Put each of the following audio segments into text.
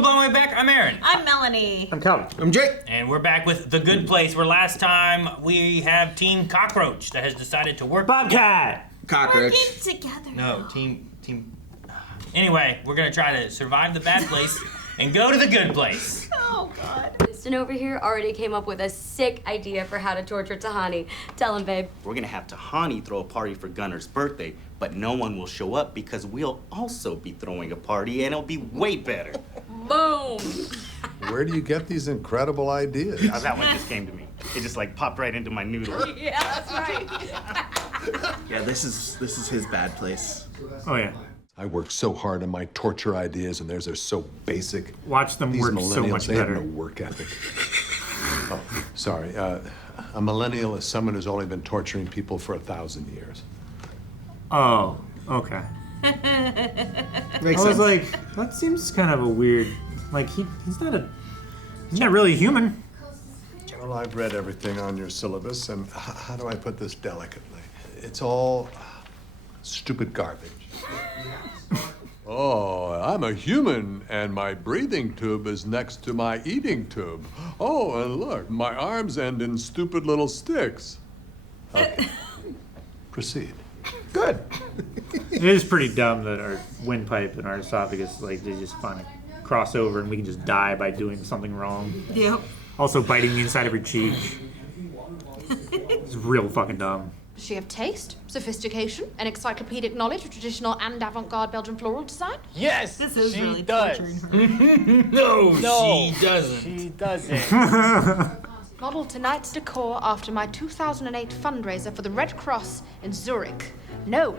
Welcome to Blow My Back. I'm Aaron. I'm Melanie. I'm Calvin. I'm Jake. And we're back with The Good Place, where last time we have Team Cockroach that has decided to work. Bobcat. Cockroach. Working together. No, team. Anyway, we're gonna try to survive the bad place and go to the good place. Oh, God. Kristen over here already came up with a sick idea for how to torture Tahani. Tell him, babe. We're gonna have Tahani throw a party for Gunner's birthday, but no one will show up because we'll also be throwing a party and it'll be way better. Boom! Where do you get these incredible ideas? That one just came to me. It just like popped right into my noodle. Yeah, that's right. Yeah, this is his bad place. Oh, yeah. I work so hard on my torture ideas, and theirs are so basic. Watch them These work millennials, so much they better. have no work ethic. Oh, sorry. A millennial is someone who's only been torturing people for 1,000 years. Oh, okay. Makes I was sense. like, that seems kind of a weird. Like he's not really human. Well, I've read everything on your syllabus, and how do I put this delicately? It's all stupid garbage. Oh, I'm a human, and my breathing tube is next to my eating tube. Oh, and look, my arms end in stupid little sticks. Okay. Proceed. Good. It is pretty dumb that our windpipe and our esophagus, like, they just finally cross over and we can just die by doing something wrong. Yep. Also, biting the inside of her cheek. It's real fucking dumb. Does she have taste, sophistication, and encyclopedic knowledge of traditional and avant-garde Belgian floral design? Yes, This is she really does. torturing her. No, No, she doesn't. She doesn't. Modeled tonight's decor after my 2008 fundraiser for the Red Cross in Zurich. No,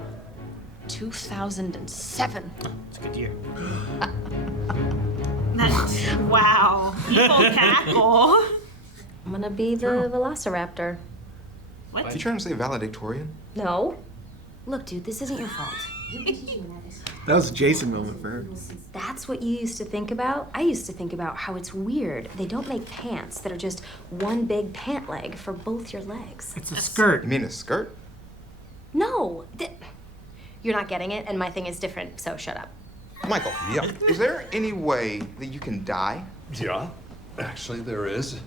2007. It's a good year. Wow. People cackle. I'm gonna be the velociraptor. What? Are you trying to say valedictorian? No. Look, dude, this isn't your fault. That was a Jason moment for her. That's what you used to think about? I used to think about how it's weird. They don't make pants that are just one big pant leg for both your legs. It's a skirt. You mean a skirt? No. You're not getting it, and my thing is different, so shut up. Michael. Yeah. Is there any way that you can die? Yeah, actually there is.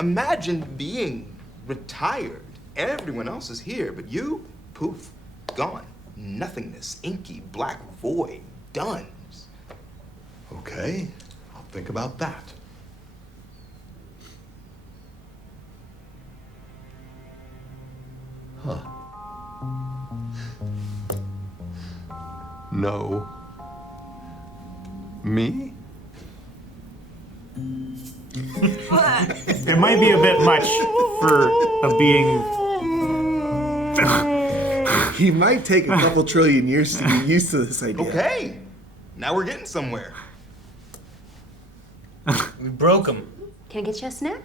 Imagine being retired. Everyone else is here, but you, poof, gone. Nothingness, inky, black void, done. Okay, I'll think about that. Huh. No. Me? It might be a bit much for a being. He might take a couple trillion years to get used to this idea. Okay, now we're getting somewhere. We broke him. Can I get you a snack?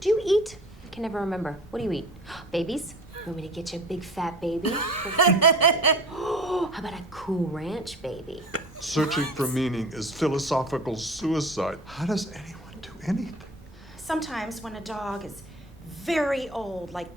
Do you eat? I can never remember. What do you eat? Babies? You want me to get you a big fat baby? How about a Cool Ranch baby? Searching for meaning is philosophical suicide. How does anyone do anything? Sometimes when a dog is very old, like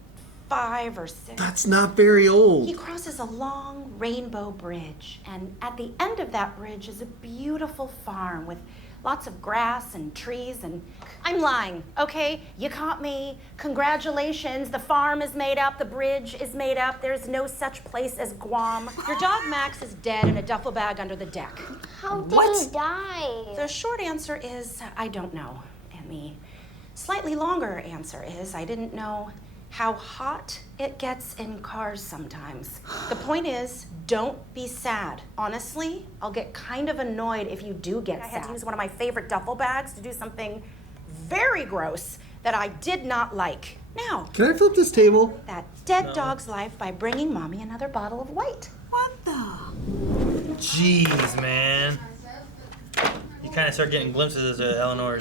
5 or 6, That's not very old. he crosses a long rainbow bridge. And at the end of that bridge is a beautiful farm with lots of grass and trees and... I'm lying, okay? You caught me. Congratulations, the farm is made up, the bridge is made up. There's no such place as Guam. Your dog Max is dead in a duffel bag under the deck. How did What? he die? The short answer is, I don't know. And the slightly longer answer is, I didn't know how hot it gets in cars sometimes. The point is, don't be sad. Honestly, I'll get kind of annoyed if you do get sad. I had to use one of my favorite duffel bags to do something very gross that I did not like. Now, Can I flip this table? that dead dog's life by bringing Mommy another bottle of white. What the? Jeez, man. You kind of start getting glimpses of Eleanor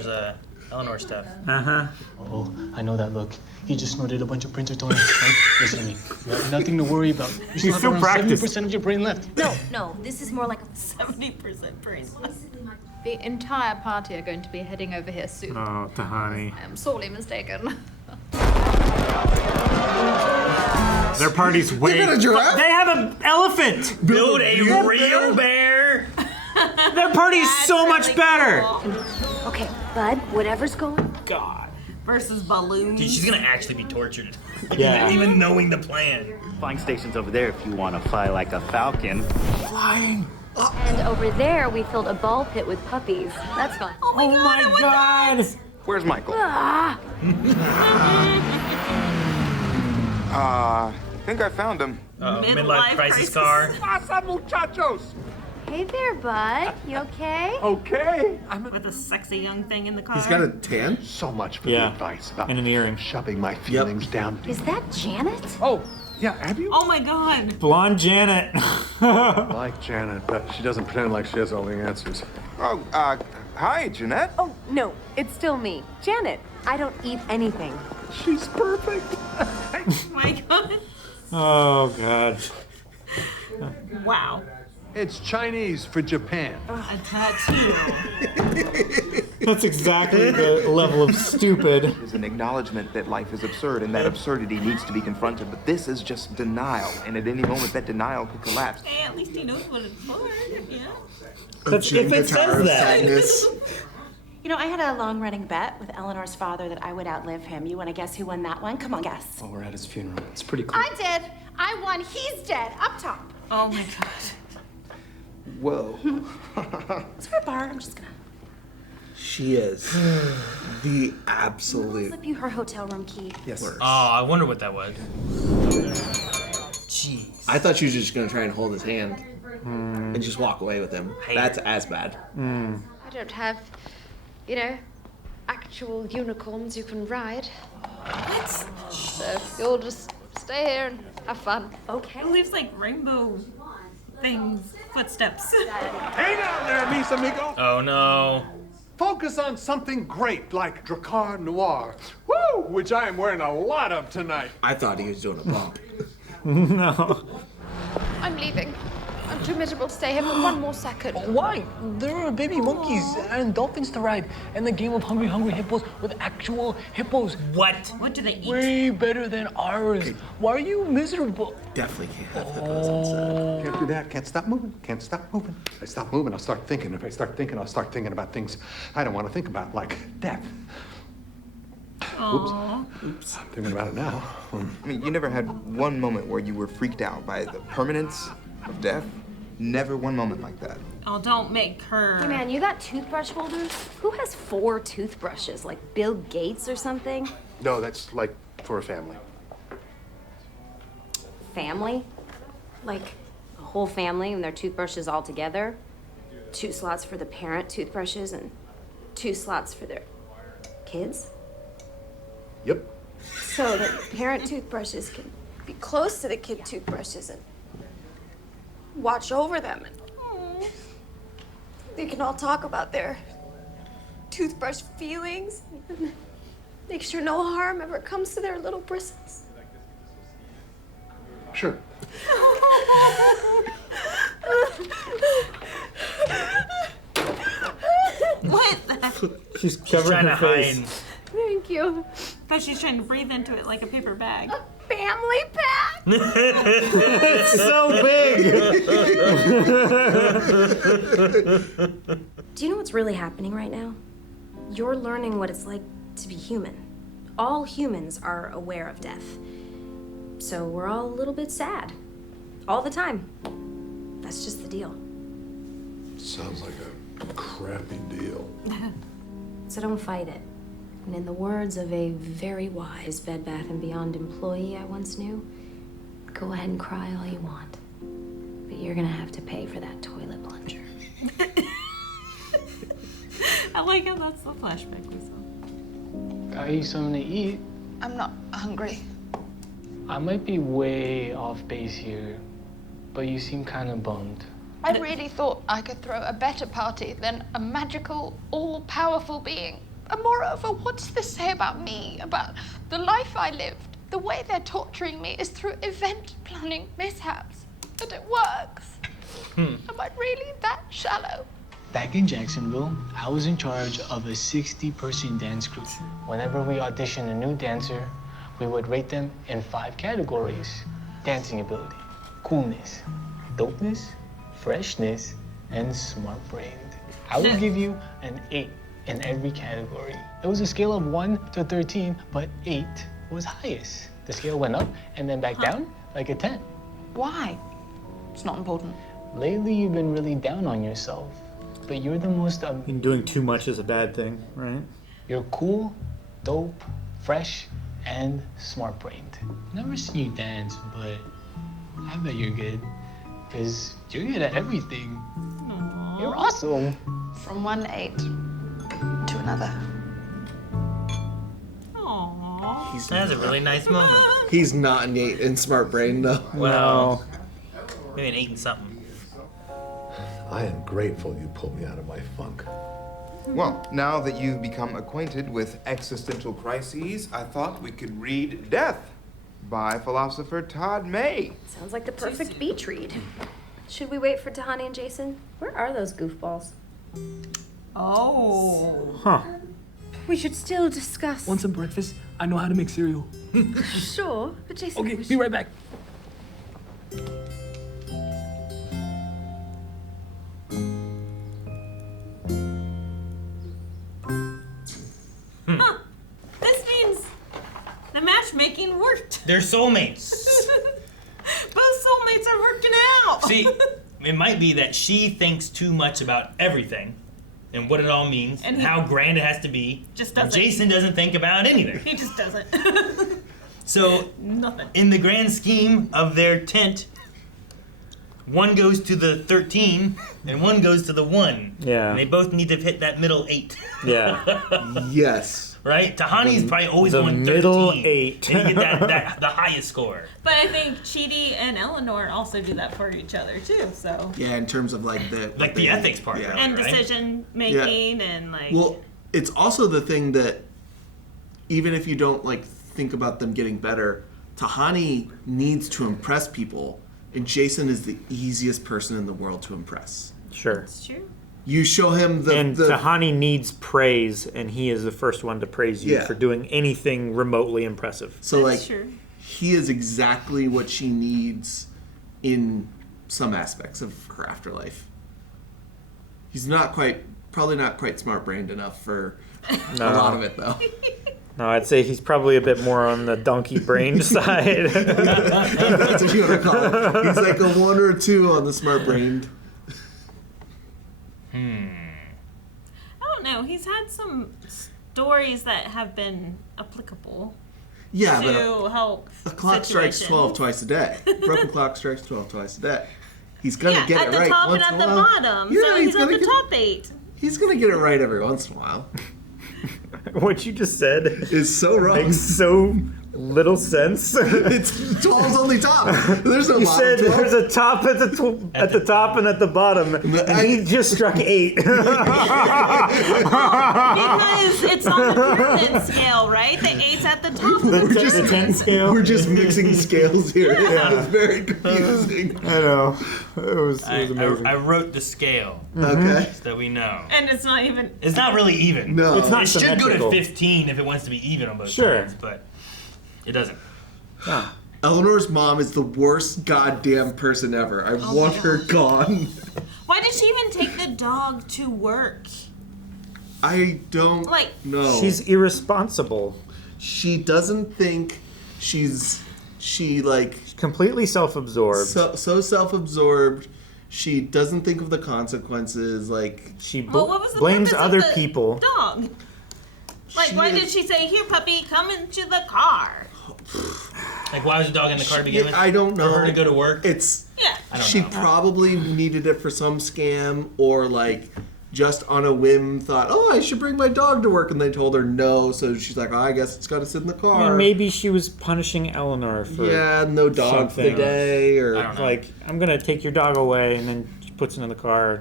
stuff. Uh-huh. Oh, I know that look. He just snorted a bunch of printer toner, right? Listen to me. You have nothing to worry about. You still have so around practiced. 70% of your brain left. No, this is more like 70% brain. The entire party are going to be heading over here soon. Oh, Tahani. I am sorely mistaken. Their party's way. got a giraffe? They have an elephant. Build a real bear. Their party is so much really better. cool. Okay, Bud, whatever's going. God. Versus balloons. Dude, she's gonna actually be tortured. Yeah. Even knowing the plan. Flying station's over there if you want to fly like a falcon. Flying. And over there, we filled a ball pit with puppies. That's fun. Oh my god. I want God. that. Where's Michael? Ah, I think I found him. Midlife crisis car. Pasa, muchachos. hey there, Bud. You okay? Okay. With a sexy young thing in the car. He's got a tan? So much for Yeah. the advice about And an earring. shoving my feelings down. Is that Janet? Oh, yeah, have you? Oh my god. Blonde Janet. Like Janet, but she doesn't pretend like she has all the answers. Oh, hi, Jeanette. Oh, no, it's still me. Janet. I don't eat anything. She's perfect. Oh my god. Oh, God. Wow. It's Chinese for Japan. A tattoo. That's exactly the level of stupid. Is an acknowledgement that life is absurd and that absurdity needs to be confronted. But this is just denial, and at any moment that denial could collapse. Hey, at least he knows what it's for. Yeah. That's if it Guitar says of that. sadness. You know, I had a long-running bet with Eleanor's father that I would outlive him. You want to guess who won that one? Come on, guess. Oh, we're at his funeral. It's pretty cool. I did. I won. He's dead. Up top. Oh my god. Whoa. It's for a bar. I'm just gonna. She is the I'll absolute slip you her hotel room key. Yes. worst. Oh, I wonder what that was. Jeez. I thought she was just gonna try and hold his hand and just walk away with him. Hate That's it. as bad. I don't have, you know, actual unicorns you can ride. What? So you'll just stay here and have fun. Okay. It leaves like rainbow things, footsteps. Hey down there, mis amigos. Oh no. Focus on something great like Dracar Noir. Woo! Which I am wearing a lot of tonight. I thought he was doing a bump. No. I'm leaving. I'm too miserable to stay here for one more second. Why? There are baby monkeys and dolphins to ride, and the game of Hungry Hungry Hippos with actual hippos. What? What do they eat? Way better than ours. Why are you miserable? Definitely can't have hippos inside. Can't do that. Can't stop moving. Can't stop moving. If I stop moving, I'll start thinking. If I start thinking, I'll start thinking about things I don't want to think about, like death. Aww. Oops. I'm thinking about it now. I mean, you never had one moment where you were freaked out by the permanence of death? Never one moment like that. Oh, don't make her. Hey man, you got toothbrush holders? Who has 4 toothbrushes? Like Bill Gates or something? No, that's like for a family. Family? Like a whole family and their toothbrushes all together? 2 slots for the parent toothbrushes and 2 slots for their kids? Yep. So the parent toothbrushes can be close to the kid toothbrushes and watch over them. And they can all talk about their toothbrush feelings. Make sure no harm ever comes to their little bristles. Sure. What? She's She's covering trying her to face. hide. Thank you. But she's trying to breathe into it like a paper bag. Family pack. It's so big. Do you know what's really happening right now? You're learning what it's like to be human. All humans are aware of death. So we're all a little bit sad. All the time. That's just the deal. Sounds like a crappy deal. So don't fight it. And in the words of a very wise Bed Bath & Beyond employee I once knew, go ahead and cry all you want. But you're gonna have to pay for that toilet plunger. I like how that's the flashback we saw. Got you something to eat. I'm not hungry. I might be way off base here, but you seem kind of bummed. I really thought I could throw a better party than a magical, all-powerful being. And moreover, what's this say about me, about the life I lived? The way they're torturing me is through event planning mishaps. But it works. Am I really that shallow? Back in Jacksonville, I was in charge of a 60-person dance group. Whenever we auditioned a new dancer, we would rate them in 5 categories. Dancing ability, coolness, dopeness, freshness, and smart-brained. I will give you an 8 in every category. It was a scale of 1 to 13, but 8 was highest. The scale went up and then back down like a 10. Why? It's not important. Lately, you've been really down on yourself, but you're the most... And doing too much is a bad thing, right? You're cool, dope, fresh, and smart-brained. Never seen you dance, but I bet you're good, because you're good at everything. Aww. You're awesome. From one 8 to another. Aww. That's a really nice moment. He's not an 8 in smart brain though. Well, maybe an 8 and something. I am grateful you pulled me out of my funk. Well, now that you've become acquainted with Existential Crises, I thought we could read Death by philosopher Todd May. Sounds like the perfect beach read. Should we wait for Tahani and Jason? Where are those goofballs? Oh. Huh. We should still discuss. Want some breakfast? I know how to make cereal. Sure, but Jason. Okay, be right back. Huh. This means the matchmaking worked. They're soulmates. Both soulmates are working out. See, it might be that she thinks too much about everything and what it all means And and he how grand it has to be. just and doesn't. Jason doesn't think about anything. He just doesn't. So, Nothing. in the grand scheme of their tent, one goes to the 13 and one goes to the 1. Yeah. And they both need to hit that middle 8. Yeah. Yes. Right? Tahani's probably always the won 13. middle 8. And you get that the highest score. But I think Chidi and Eleanor also do that for each other too. So. Yeah, in terms of like the ethics part. Yeah. And right? decision making and like. Well, it's also the thing that even if you don't like think about them getting better, Tahani needs to impress people, and Jason is the easiest person in the world to impress. Sure. It's true. You show him And Tahani needs praise, and he is the first one to praise you Yeah. for doing anything remotely impressive. So That's like true. he is exactly what she needs in some aspects of her afterlife. He's probably not quite smart-brained enough for No. a lot of it though. No, I'd say he's probably a bit more on the donkey-brained side. That's what you want to call it. He's like a 1 or 2 on the smart-brained. I don't know. He's had some stories that have been applicable Yeah, to but help. a clock strikes situations. 12 twice a day. Broken clock strikes 12 twice a day. He's gonna Yeah, get at it the right top once and in at a the while. bottom. Yeah, So he's at gonna the get- top 8. He's gonna get it right every once in a while. What you just said It's so wrong. makes so little sense. It's 12's only top. There's no You bottom said 12. there's a top at the top and at the bottom, and he just struck 8. Because it's on the pyramid scale, right? The 8's at the top. We're the just 10 scale. We're just mixing scales here. It's very confusing. I know. It was amazing. I wrote the scale Okay. so that we know. And it's not even. It's not really even. No. It's not It should go symmetrical. to 15 if it wants to be even on both Sure. sides, but it doesn't. Eleanor's mom is the worst goddamn person ever. I want her gone. Why did she even take the dog to work? I don't Like- know. She's irresponsible. She doesn't think she like Completely self-absorbed. so self-absorbed. She doesn't think of the consequences. Like She Well, what was the blames purpose other of the people. Dog. Like, She why is- did she say, "Here, puppy, come into the car"? Like, why was the dog in the car to begin with? I don't know. For her to go to work? It's Yeah. I don't she know. probably needed it for some scam or like just on a whim thought, oh, I should bring my dog to work, and they told her no, so she's like, oh, I guess it's got to sit in the car. And maybe she was punishing Eleanor for no dog for the something. day, or I don't know. like, I'm gonna take your dog away, and then she puts it in the car.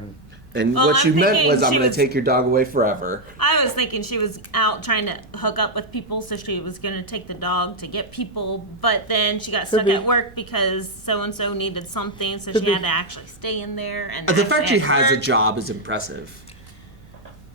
and Well, what you I'm meant thinking was, I'm she going to was- take your dog away forever. I was thinking she was out trying to hook up with people, so she was going to take the dog to get people, but then she got stuck be. at work because so-and-so needed something, so Could she be. had to actually stay in there. And The fact she actually has a work. job is impressive.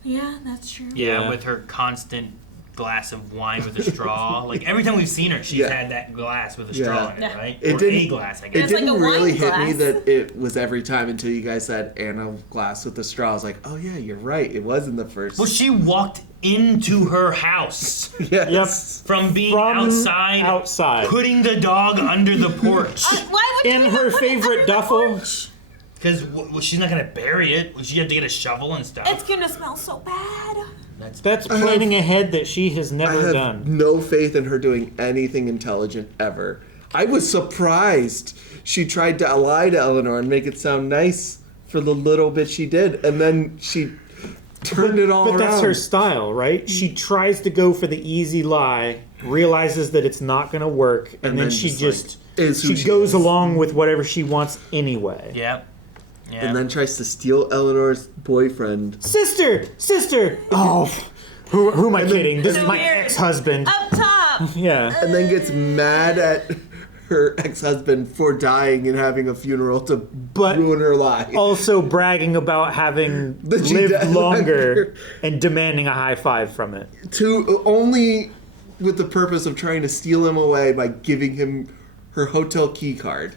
Yeah, that's true. Yeah, Yeah. with her constant glass of wine with a straw. Like every time we've seen her, she's had that glass with a straw in it, right? It or didn't, a glass, I guess. It didn't like a really wine hit me glass. that it was every time until you guys said and a glass with a straw. I was like, oh yeah, you're right. It was in the first. Well, she walked into her house. Yes. From being outside, putting the dog under the porch. Why would In her favorite duffel. Because she's not gonna bury it. She have to get a shovel and stuff. It's gonna smell so bad. That's planning ahead that she has I never have done. no faith in her doing anything intelligent ever. I was surprised she tried to lie to Eleanor and make it sound nice for the little bit she did, and then she turned it all around. But that's her style, right? She tries to go for the easy lie, realizes that it's not going to work, and then she just she goes along with whatever she wants anyway. Yep. And then tries to steal Eleanor's boyfriend. Sister! Oh, who am I kidding? This is my ex-husband. Up top. Yeah. And then gets mad at her ex-husband for dying and having a funeral to ruin her life. Also bragging about having That she lived died longer and demanding a high five from it. To only with the purpose of trying to steal him away by giving him her hotel key card.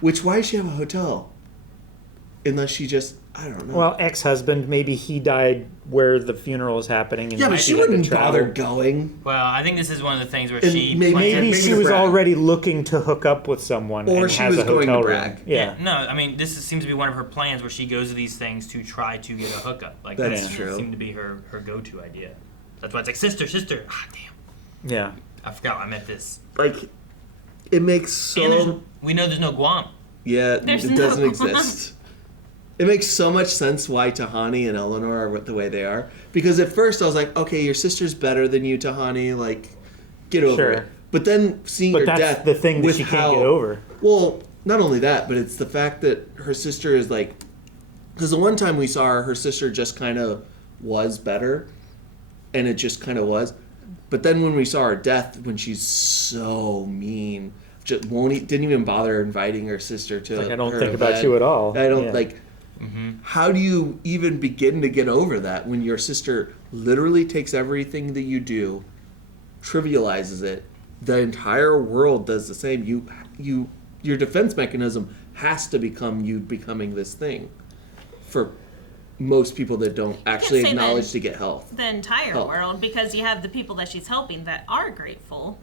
Which, why does she have a hotel? Unless she just, I don't know. Well, ex-husband, maybe he died where the funeral is happening. And Yeah, but she wouldn't bother going. Well, I think this is one of the things where And she maybe she was already looking to hook up with someone Or and she has was a going to hotel brag. room. Yeah. No, I mean seems to be one of her plans where she goes to these things to try to get a hookup. Like That's that true. seemed to be her go-to idea. That's why it's like sister. Ah, damn. Yeah. I forgot I meant this. Like, it makes And we know there's no Guam. Yeah, There's it no doesn't Guam. exist. It makes so much sense why Tahani and Eleanor are the way they are. Because at first I was like, okay, your sister's better than you, Tahani. Like, get over Sure. it. But then seeing But her that's death the thing that with she can't how, get over. Well, not only that, but it's the fact that her sister is like, because the one time we saw her sister just kind of was better, and it just kind of was. But then when we saw her death, when she's so mean, just didn't even bother inviting her sister to. Like, I don't her think about event. you at all. I don't Yeah. like. How do you even begin to get over that when your sister literally takes everything that you do, trivializes it? The entire world does the same. Your defense mechanism has to become you becoming this thing. For most people that don't actually say acknowledge that to get health. The entire Oh. world, because you have the people that she's helping that are grateful.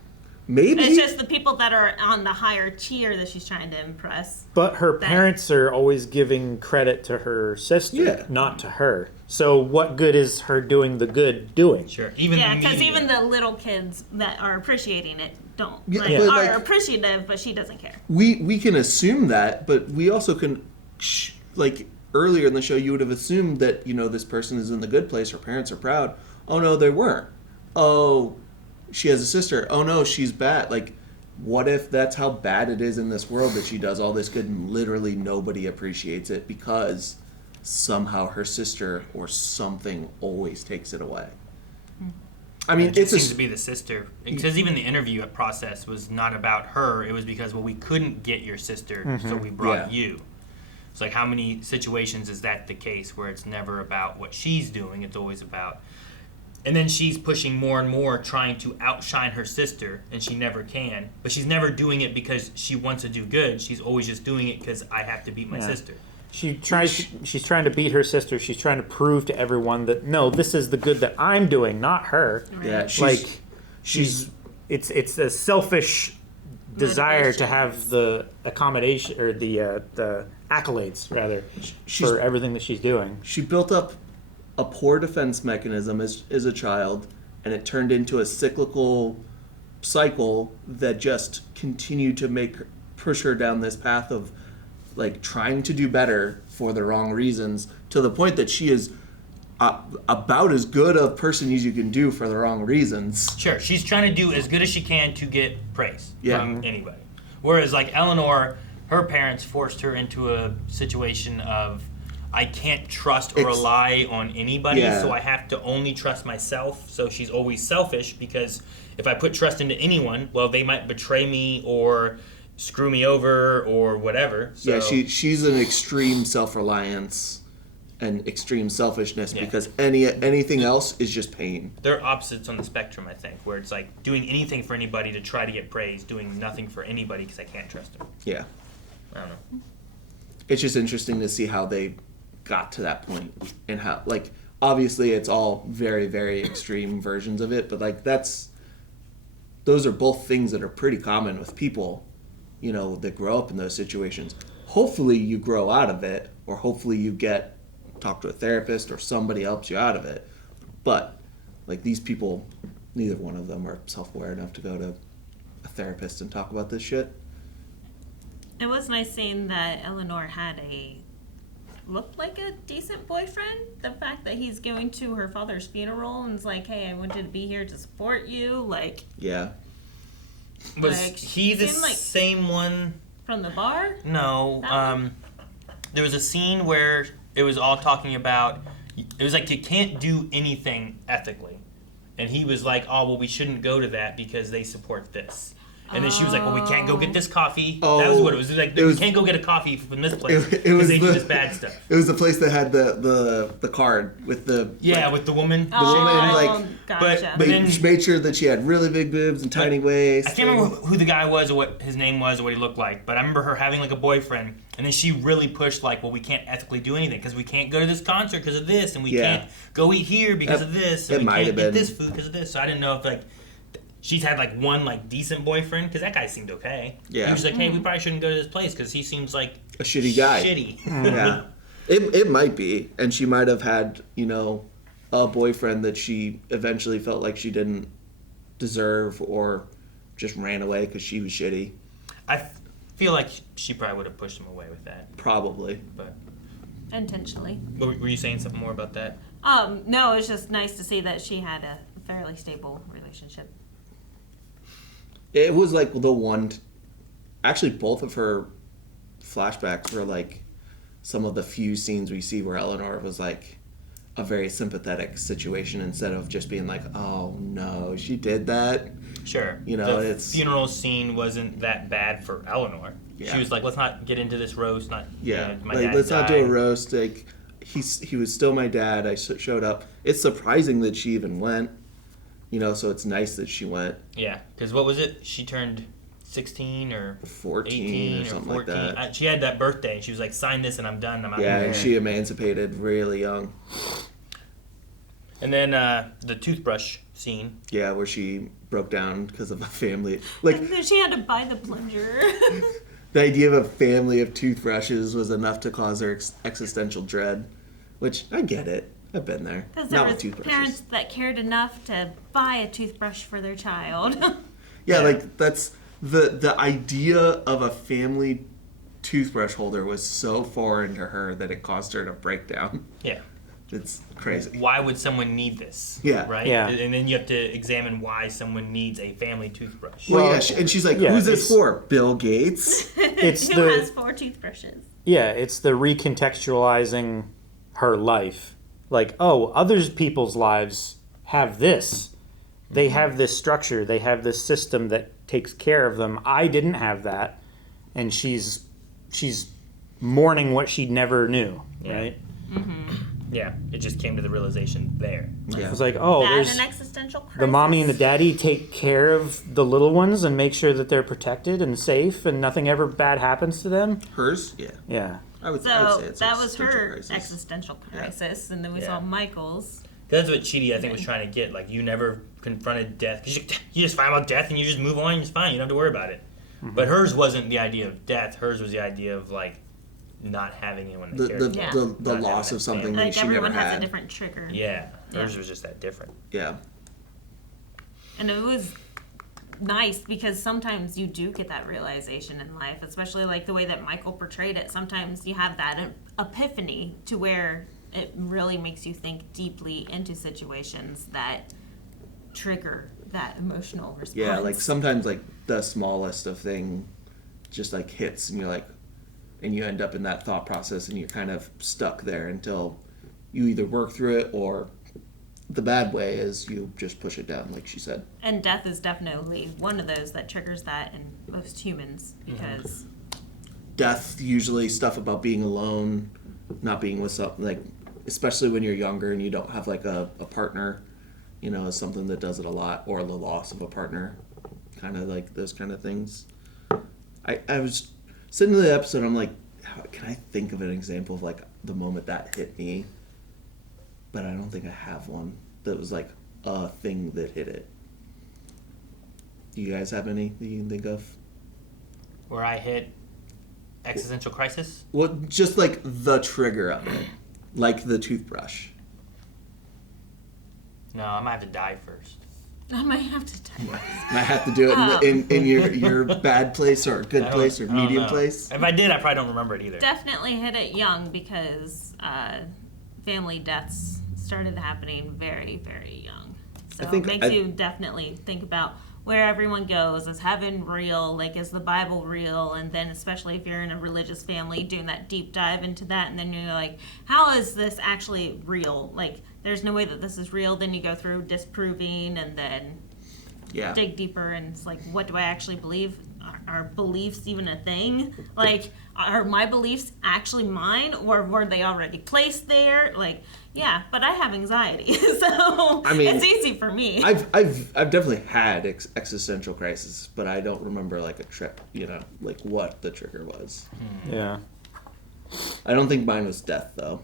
Maybe. It's just the people that are on the higher tier that she's trying to impress. But her that- parents are always giving credit to her sister, not to her. So what good is her doing the good doing? Sure. Yeah, because even the little kids that are appreciating it don't. Yeah, Like, but, are like- appreciative, but she doesn't care. We can assume that, but we also can, like earlier in the show, you would have assumed that this person is in the good place. Her parents are proud. Oh no, they weren't. Oh, she has a sister. Oh no, she's bad. Like, what if that's how bad it is in this world that she does all this good and literally nobody appreciates it because somehow her sister or something always takes it away. I mean, it just it's seems to be the sister. Because even the interview process was not about her. It was because, well, we couldn't get your sister, so we brought you. It's like, how many situations is that the case where it's never about what she's doing? It's always about... And then she's pushing more and more, trying to outshine her sister, and she never can. But she's never doing it because she wants to do good. She's always just doing it because I have to beat my sister. She's trying to beat her sister. She's trying to prove to everyone that no, this is the good that I'm doing, not her. Yeah, it's a selfish desire to have the accommodation or the accolades rather for everything that she's doing. She built up a poor defense mechanism as a child, and it turned into a cyclical cycle that just continued to push her down this path of like trying to do better for the wrong reasons, to the point that she is about as good a person as you can do for the wrong reasons. Sure, she's trying to do as good as she can to get praise from anybody. Whereas like Eleanor, her parents forced her into a situation of, I can't trust or rely on anybody, so I have to only trust myself. So she's always selfish because if I put trust into anyone, well, they might betray me or screw me over or whatever. So. Yeah, she's an extreme self-reliance, and extreme selfishness because anything else is just pain. They're opposites on the spectrum, I think, where it's like doing anything for anybody to try to get praise, doing nothing for anybody because I can't trust them. Yeah. I don't know. It's just interesting to see how they got to that point and how, like, obviously it's all very, very extreme versions of it, but like those are both things that are pretty common with people, you know, that grow up in those situations. Hopefully you grow out of it, or hopefully you talk to a therapist or somebody helps you out of it. But like these people, neither one of them are self-aware enough to go to a therapist and talk about this shit. It was nice seeing that Eleanor had looked like a decent boyfriend. The fact that he's going to her father's funeral and is like, hey, I wanted to be here to support you. Like, yeah. Was he the same one? From the bar? No. There was a scene where it was all talking about, it was like you can't do anything ethically. And he was like, oh, well, we shouldn't go to that because they support this. And then she was like, well, we can't go get this coffee. Oh, that was what it was. It was like, we can't go get a coffee from this place because they do this bad stuff. It was the place that had the card with the... Yeah, with the woman. The woman, like... Gotcha. But then, made sure that she had really big boobs and tiny waist. I can't remember who the guy was or what his name was or what he looked like, but I remember her having like a boyfriend, and then she really pushed like, well, we can't ethically do anything because we can't go to this concert because of this, and we can't go eat here because of this, and we can't get this food because of this. So I didn't know if like she's had like one like decent boyfriend because that guy seemed okay. Yeah. He was like, hey, we probably shouldn't go to this place because he seems like a shitty guy. Shitty. Yeah. It might be, and she might have had, you know, a boyfriend that she eventually felt like she didn't deserve or just ran away because she was shitty. I feel like she probably would have pushed him away with that. Probably. But intentionally. Were you saying something more about that? No, it's just nice to see that she had a fairly stable relationship. It was like the one... Actually, both of her flashbacks were like some of the few scenes we see where Eleanor was like a very sympathetic situation instead of just being like, oh no, she did that. Sure. You know, the it's... funeral scene wasn't that bad for Eleanor. Yeah. She was like, let's not get into this roast. My like, dad let's not do a died. roast. Like, he was still my dad. I showed up. It's surprising that she even went. You know, so it's nice that she went. Yeah, because what was it? She turned 16 or 14 18 or something 14. like that. She had that birthday, and she was like, sign this and I'm done. I'm out Yeah, of and here. she emancipated really young. And then the toothbrush scene. Yeah, where she broke down because of a family. Like, And then she had to buy the plunger. the idea of a family of toothbrushes was enough to cause her existential dread, which I get it. I've been there. Because there Not was with toothbrushes. parents that cared enough to buy a toothbrush for their child. Yeah, like that's the idea of a family toothbrush holder was so foreign to her that it caused her to break down. Yeah. It's crazy. Why would someone need this? Yeah. Right? Yeah. And then you have to examine why someone needs a family toothbrush. Well, yeah, and she's like, yeah, who's this for? Bill Gates? It's Who the has 4 toothbrushes? yeah, it's the recontextualizing her life. Like, oh, other people's lives have this. They have this structure. They have this system that takes care of them. I didn't have that, and she's mourning what she never knew. Yeah. Right? Yeah, it just came to the realization there. Yeah. It's like, oh, That there's an existential crisis. the mommy and the daddy take care of the little ones and make sure that they're protected and safe and nothing ever bad happens to them. Hers? Yeah. Yeah. I would So say it's that was her crisis. existential crisis, and then we Yeah. saw Michael's. That's what Chidi, I think, was trying to get. Like, you never confronted death. 'Cause you just find out death and you just move on and it's fine. You don't have to worry about it. But hers wasn't the idea of death. Hers was the idea of, like, not having anyone that cared. The loss of something that Like she never everyone has a had. different trigger. Yeah. Hers Yeah. was just that different. Yeah. And it was nice because sometimes you do get that realization in life, especially like the way that Michael portrayed it. Sometimes you have that epiphany to where it really makes you think deeply into situations that trigger that emotional response. Yeah, like sometimes like the smallest of thing just like hits and you're like, and you end up in that thought process and you're kind of stuck there until you either work through it or the bad way is you just push it down, like she said. And death is definitely one of those that triggers that in most humans because Death, usually stuff about being alone, not being with something like especially when you're younger and you don't have like a partner, you know, is something that does it a lot, or the loss of a partner, kind of like those kind of things. I was sitting in the episode, I'm like, can I think of an example of like the moment that hit me? But I don't think I have one that was like a thing that hit it. Do you guys have any that you can think of? Where I hit existential crisis? Well, just like the trigger of it, like the toothbrush. No, I might have to die first. I might have to die. Might have to do it in your bad place or good place or medium place. If I did, I probably don't remember it either. Definitely hit it young because family deaths started happening very, very young. So it makes you definitely think about where everyone goes. Is heaven real? Like, is the Bible real? And then especially if you're in a religious family, doing that deep dive into that, and then you're like, how is this actually real? Like, there's no way that this is real. Then you go through disproving and then dig deeper, and it's like, what do I actually believe? Are beliefs even a thing? Like, are my beliefs actually mine, or were they already placed there? Like, yeah, but I have anxiety, so I mean, it's easy for me. I've definitely had existential crisis, but I don't remember like a trip, you know, like what the trigger was. Yeah. I don't think mine was death though.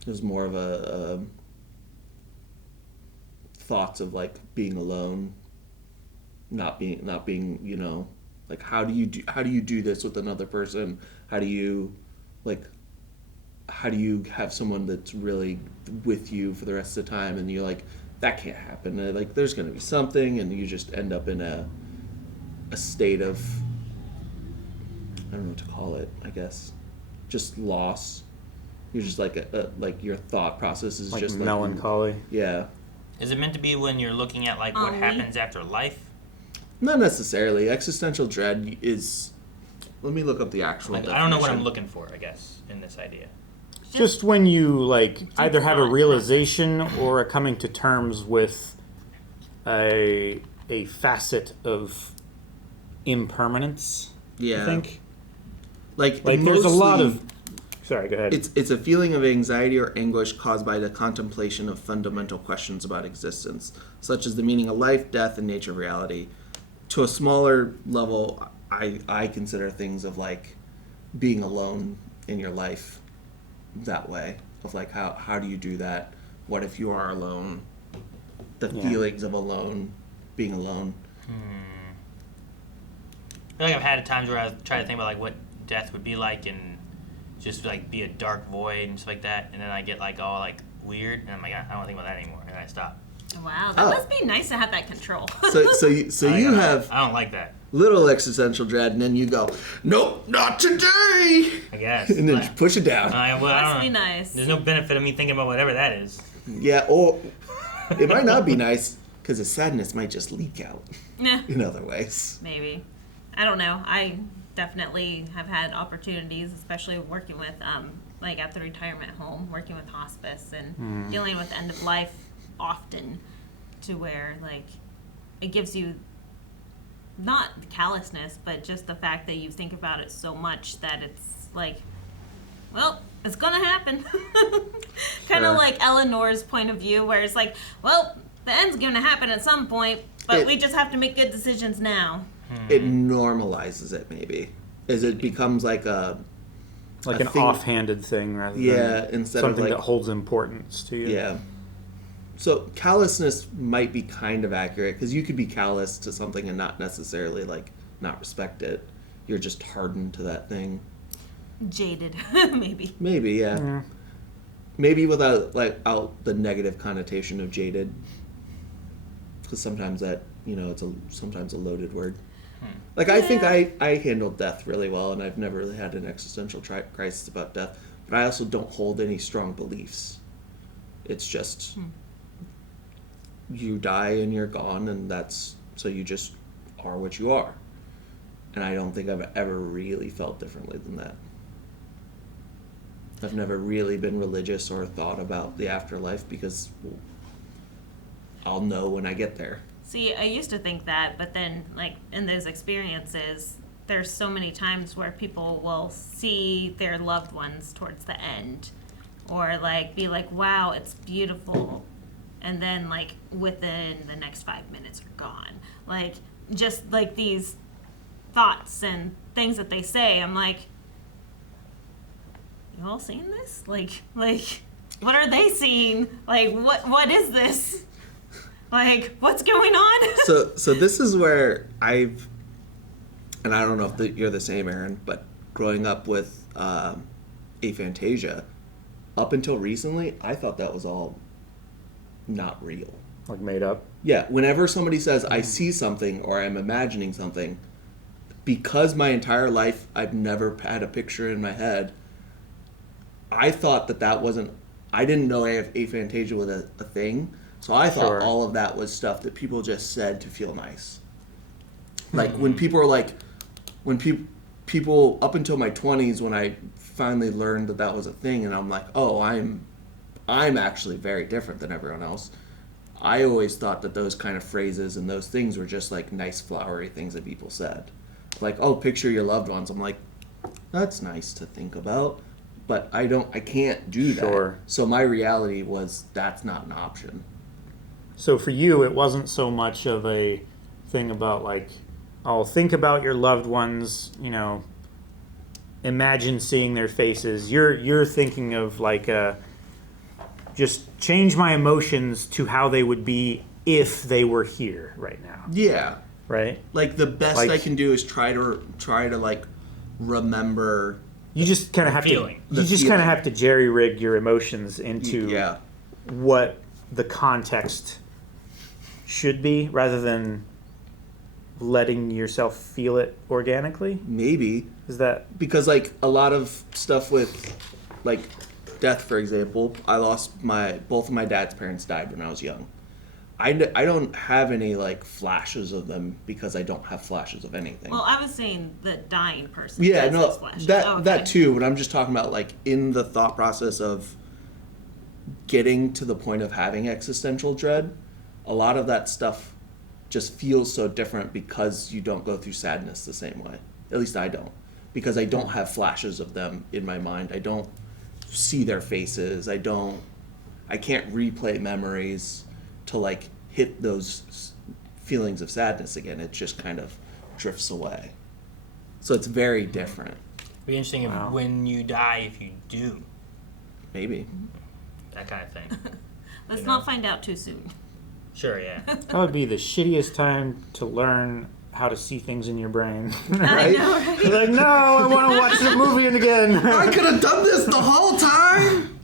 It was more of a thoughts of like being alone, not being, you know, like how do you do this with another person? How do you have someone that's really with you for the rest of the time, and you're like, that can't happen. And like there's gonna be something, and you just end up in a state of, I don't know what to call it, I guess, just loss. You're just like like your thought process is like just melancholy. Like, yeah. Is it meant to be when you're looking at like what happens after life? Not necessarily. Existential dread is. Let me look up the actual. Like, I don't know what I'm looking for, I guess, in this idea. Just when you like either have a realization or a coming to terms with a facet of impermanence. Yeah. I think. Like there's a lot of. Sorry, go ahead. It's a feeling of anxiety or anguish caused by the contemplation of fundamental questions about existence, such as the meaning of life, death, and nature of reality. To a smaller level, I consider things of like being alone in your life that way, of like how do you do that? What if you are alone? The feelings of being alone. I feel like I've had times where I try to think about like what death would be like, and just like be a dark void and stuff like that, and then I get like all like weird, and I'm like, I don't think about that anymore, and I stop. Wow, that must be nice to have that control. So you have. I don't like that. Little existential dread, and then you go, nope, not today. I guess. And then just push it down. Must be nice. There's no benefit of me thinking about whatever that is. Yeah, or it might not be nice because the sadness might just leak out. Yeah. In other ways. Maybe. I don't know. I definitely have had opportunities, especially working with, like at the retirement home, working with hospice and dealing with end of life often, to where like it gives you not callousness, but just the fact that you think about it so much that it's like, well, it's gonna happen. Kind of like Eleanor's point of view, where it's like, well, the end's gonna happen at some point, but we just have to make good decisions now. It normalizes it, maybe, as it becomes like an thing, offhanded thing rather than instead something of like, that holds importance to you. Yeah. So callousness might be kind of accurate, because you could be callous to something and not necessarily like not respect it. You're just hardened to that thing. Jaded, maybe. Maybe, yeah. Maybe without out the negative connotation of jaded, because sometimes that, you know, it's sometimes a loaded word. Like, I think I handled death really well, and I've never really had an existential crisis about death, but I also don't hold any strong beliefs. It's just, you die and you're gone, and so you just are what you are. And I don't think I've ever really felt differently than that. I've never really been religious or thought about the afterlife, because I'll know when I get there. See, I used to think that, but then, like, in those experiences, there's so many times where people will see their loved ones towards the end, or like be like, wow, it's beautiful, and then like within the next 5 minutes are gone. Like just like these thoughts and things that they say, I'm like, you all seen this? Like what are they seeing? Like what is this? Like what's going on? So this is where I've, and I don't know if you're the same, Aaron, but growing up with Aphantasia, up until recently, I thought that was all not real. Like made up? Yeah, whenever somebody says, I see something or I'm imagining something, because my entire life I've never had a picture in my head, I thought that wasn't, I didn't know aphantasia was a thing, so I thought all of that was stuff that people just said to feel nice. Like when people are like, when people up until my 20s, when I finally learned that was a thing, and I'm like, oh, I'm actually very different than everyone else. I always thought that those kind of phrases and those things were just like nice flowery things that people said. Like, oh, picture your loved ones. I'm like, that's nice to think about, but I can't do that. Sure. So my reality was that's not an option. So for you, it wasn't so much of a thing about like, oh, think about your loved ones, imagine seeing their faces. You're thinking of like just change my emotions to how they would be if they were here right now. Yeah. Right? Like the best I can do is try to like remember. You just kind of have feeling. to. You just kind of have to jerry rig your emotions into what the context should be, rather than letting yourself feel it organically. Maybe is that because like a lot of stuff with like death, for example. I lost both of my dad's parents died when I was young. I don't have any like flashes of them because I don't have flashes of anything. Well, I was saying the dying person. Yeah, no, flashes. that too. But I'm just talking about like in the thought process of getting to the point of having existential dread. A lot of that stuff just feels so different because you don't go through sadness the same way. At least I don't, because I don't have flashes of them in my mind. I don't see their faces. I can't replay memories to like hit those feelings of sadness again. It just kind of drifts away. So it's very different. It'd be interesting if when you die, if you do. Maybe. That kind of thing. Let's not find out too soon. Sure, yeah. That would be the shittiest time to learn how to see things in your brain. Right? I know, right? You're like, no, I want to watch the movie again. I could have done this the whole time.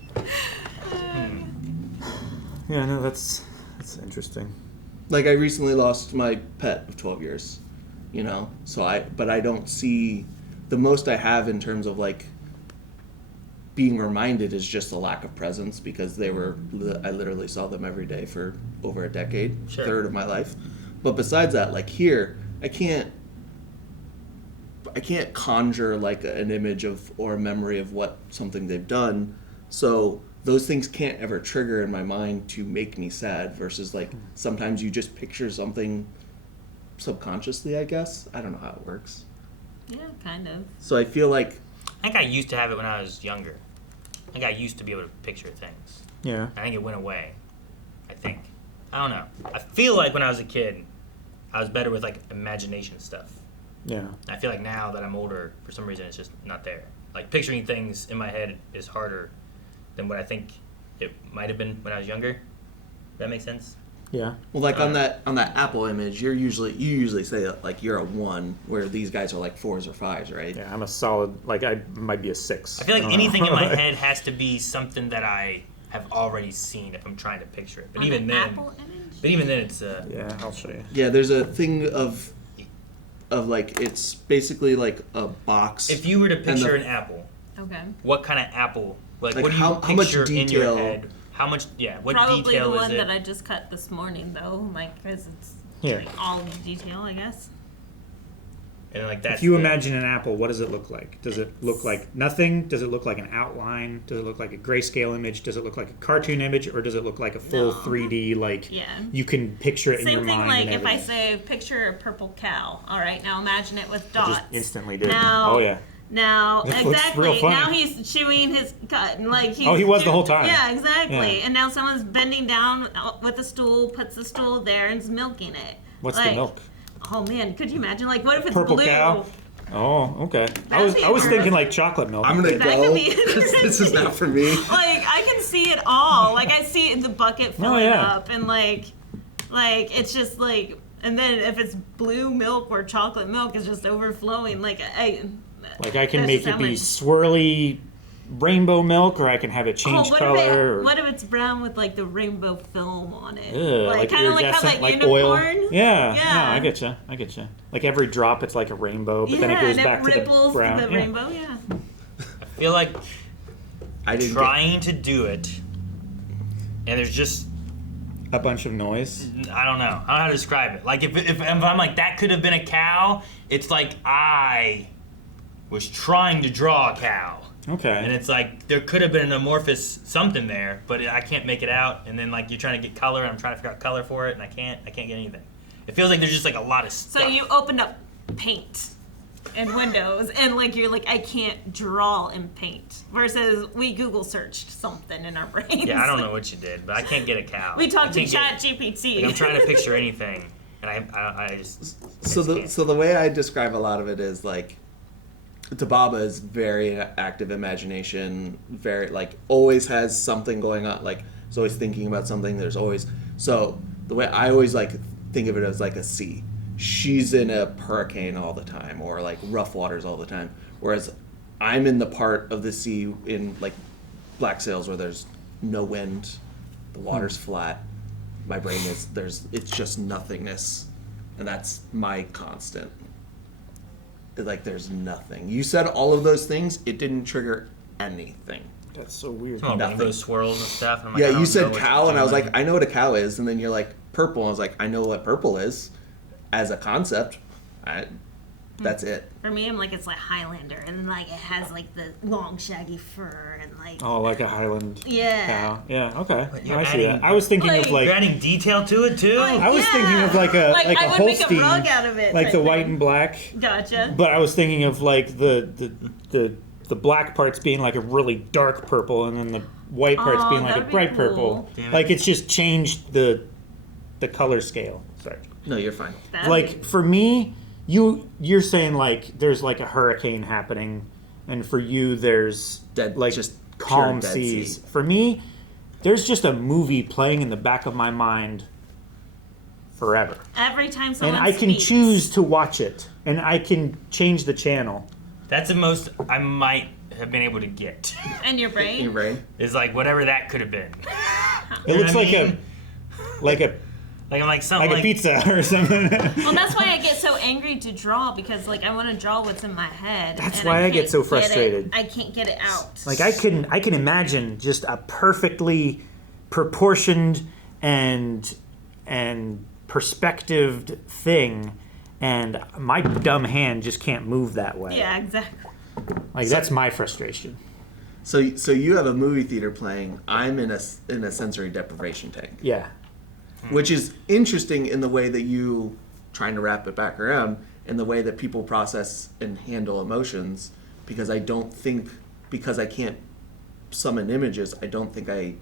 Yeah, no, that's interesting. Like I recently lost my pet of 12 years, so I don't see, the most I have in terms of like being reminded is just a lack of presence, because I literally saw them every day for over a decade, third of my life. But besides that, like here, I can't conjure like an image of or a memory of what something they've done. So those things can't ever trigger in my mind to make me sad, versus like sometimes you just picture something subconsciously, I guess. I don't know how it works. Yeah, kind of. So I feel like I think I used to have it when I was younger. I think I used to be able to picture things. Yeah. I think it went away. I don't know. I feel like when I was a kid, I was better with like imagination stuff. Yeah. I feel like now that I'm older, for some reason, it's just not there. Like picturing things in my head is harder than what I think it might have been when I was younger. Does that make sense? Yeah. Well, like on that Apple image, you usually say that like you're a 1, where these guys are like 4s or 5s, right? Yeah, I'm a solid, like I might be a 6. I feel like anything in my head has to be something that I have already seen if I'm trying to picture it. But even then, it's yeah, I'll show you. Yeah, there's a thing of like it's basically like a box. If you were to picture an apple, okay, what kind of apple? Like what do you how much picture in your detail? head? How much? Yeah, what Probably detail the is one it? that I just cut this morning, though, like because it's like all detail, I guess. And like that's if you imagine an apple, what does it look like? Does it look like nothing? Does it look like an outline? Does it look like a grayscale image? Does it look like a cartoon image? Or does it look like a full 3D, like you can picture it in your mind? Same thing like and if I say picture a purple cow. All right, now imagine it with dots. I just instantly did. Now, oh yeah. Now, That looks exactly. real funny. Now he's chewing his cut. Like Oh, he was the whole time. Yeah, exactly. Yeah. And now someone's bending down with a stool, puts the stool there, and is milking it. What's like, the milk? Oh man, could you imagine? Like, what if it's Purple blue? cow? Oh, okay. I That'd be was thinking interesting. like chocolate milk. I'm gonna That could go. be 'Cause this is not for me. Like, I can see it all. Like, I see the bucket filling up, and like it's just like, and then if it's blue milk or chocolate milk, it's just overflowing. Like I can there's make just it how be much- rainbow rainbow milk, or I can have it change what color. What if it's brown with like the rainbow film on it? Like kind of like how iridescent, that like unicorn. oil. Yeah. Yeah. No, I get you. Like every drop, it's like a rainbow, but then it goes and back to the ripples brown. the Yeah. rainbow. Yeah. I feel like I didn't trying to do it, and there's just A bunch of noise. I don't know how to describe it. Like if I'm like that could have been a cow, it's like I was trying to draw a cow. Okay. And it's like there could have been an amorphous something there, but I can't make it out. And then like you're trying to get color, and I'm trying to figure out color for it, and I can't get anything. It feels like there's just like a lot of So stuff. you opened up paint and Windows, and like you're like, I can't draw in paint. Versus we Google searched something in our brains. Yeah, I don't know what you did, but I can't get a cow. We talked to I can't Chat GPT. Like, I'm trying to picture anything, and I just So the way I describe a lot of it is like, Tababa is very active imagination, very like always has something going on, like is always thinking about something. There's always, so the way I always like think of it as like a sea. She's in a hurricane all the time, or like rough waters all the time, whereas I'm in the part of the sea in like Black Sails where there's no wind, the water's flat, my brain is it's just nothingness, and that's my constant. Like there's nothing. You said all of those things, it didn't trigger anything. That's so weird. Some rainbow swirls and stuff. And I'm like, I Yeah, don't you know said what cow, you're and I was doing. like, I know what a cow is, and then you're like purple, and I was like, I know what purple is, as a concept. That's it. For me, I'm like, it's like Highlander, and then like it has like the long shaggy fur and like. Oh, like a Highland Yeah. cow. Yeah, okay. you're I see adding- that. I was thinking of like you're adding detail to it too. I was thinking of like a Like, like I a would make a Holstein, rug out of it, like type the thing. white and black. Gotcha. But I was thinking of like the black parts being like a really dark purple, and then the white parts Oh, being like a that'd be bright cool. purple. Damn it. Like it's just changed the color scale. Sorry. No, you're fine. Like for me, you're saying like there's like a hurricane happening, and for you there's Dead, like just calm pure dead seas. sea. For me, there's just a movie playing in the back of my mind forever. Every time someone And I can speaks. choose to watch it, and I can change the channel. That's the most I might have been able to get. And your brain. Your brain. Is like whatever that could have been. It looks like a I'm like something like a pizza or something. Well, that's why I get so angry to draw, because like I want to draw what's in my head. That's and why I get can't so it. frustrated. I can't get it out. Like I can imagine just a perfectly proportioned and perspectived thing, and my dumb hand just can't move that way. Yeah, exactly. Like that's my frustration. So you have a movie theater playing. I'm in a sensory deprivation tank. Yeah. Which is interesting in the way that you, trying to wrap it back around, in the way that people process and handle emotions, because I don't think, because I can't summon images, I don't think I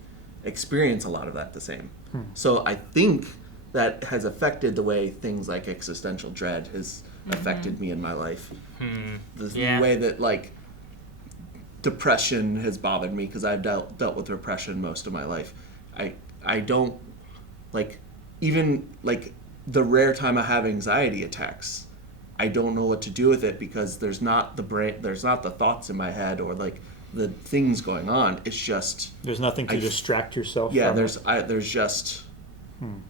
experience a lot of that the same. So I think that has affected the way things like existential dread has affected me in my life. The way that like depression has bothered me, because I've dealt with depression most of my life. I don't like, even like the rare time I have anxiety attacks, I don't know what to do with it, because there's not the brain, there's not the thoughts in my head or like the things going on. It's just There's nothing to distract yourself. Yeah, from there's just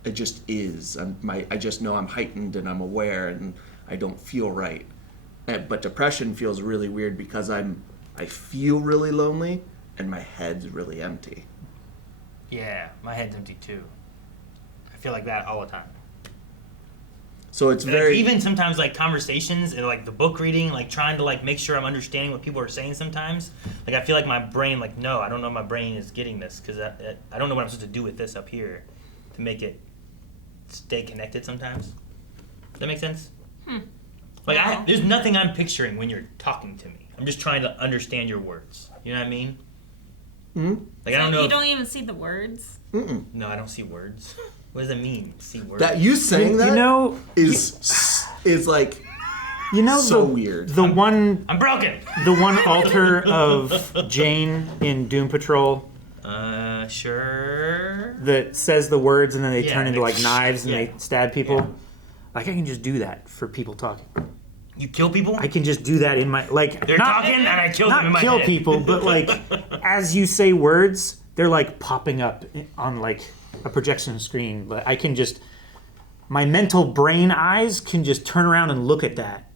it just is. I just know I'm heightened and I'm aware and I don't feel right. But depression feels really weird because I feel really lonely and my head's really empty. Yeah, my head's empty too. I feel like that all the time. So it's Like, very even sometimes like conversations and like the book reading, like trying to like make sure I'm understanding what people are saying sometimes. Like I feel like my brain, like no, I don't know if my brain is getting this, because I don't know what I'm supposed to do with this up here to make it stay connected sometimes. Does that make sense? Like there's nothing I'm picturing when you're talking to me. I'm just trying to understand your words. You know what I mean? Hmm? Like I don't know. You don't even see the words. No, I don't see words. What does it mean? See words? That you saying that You know, is like you know so the, weird. The one I'm broken. The one altar of Jane in Doom Patrol Sure. that says the words and then they Yeah, turn into they- like knives and yeah. they stab people. Yeah. Like I can just do that for people talking. You kill people? I can just do that in my like. They're talking and I kill them in my Not kill head. people, but like as you say words, they're like popping up on like a projection screen. But I can just my mental brain eyes can just turn around and look at that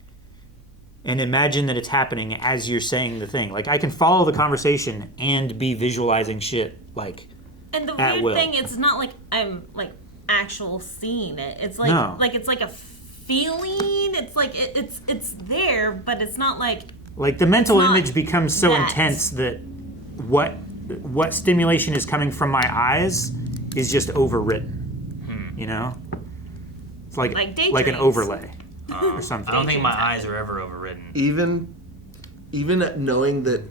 and imagine that it's happening as you're saying the thing. Like I can follow the conversation and be visualizing shit like And the at weird will. thing, it's not like I'm like actual seeing it. It's like No. it's like a feeling. It's like it's there, but it's not like Like the mental It's not image becomes so that. intense that what stimulation is coming from my eyes is just overwritten. You know? It's like Like an daydreams. overlay or something. I don't think my eyes are ever overridden. Even knowing that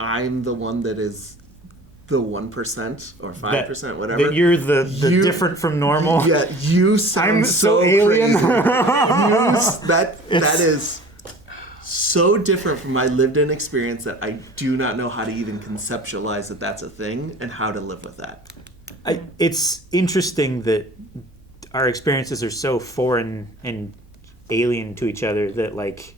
I'm the one that is the 1% or 5%, whatever. That you're the you- different from normal. Yeah, you sound I'm so alien. crazy. That is so different from my lived-in experience that I do not know how to even conceptualize that that's a thing and how to live with that. It's interesting that our experiences are so foreign and alien to each other that like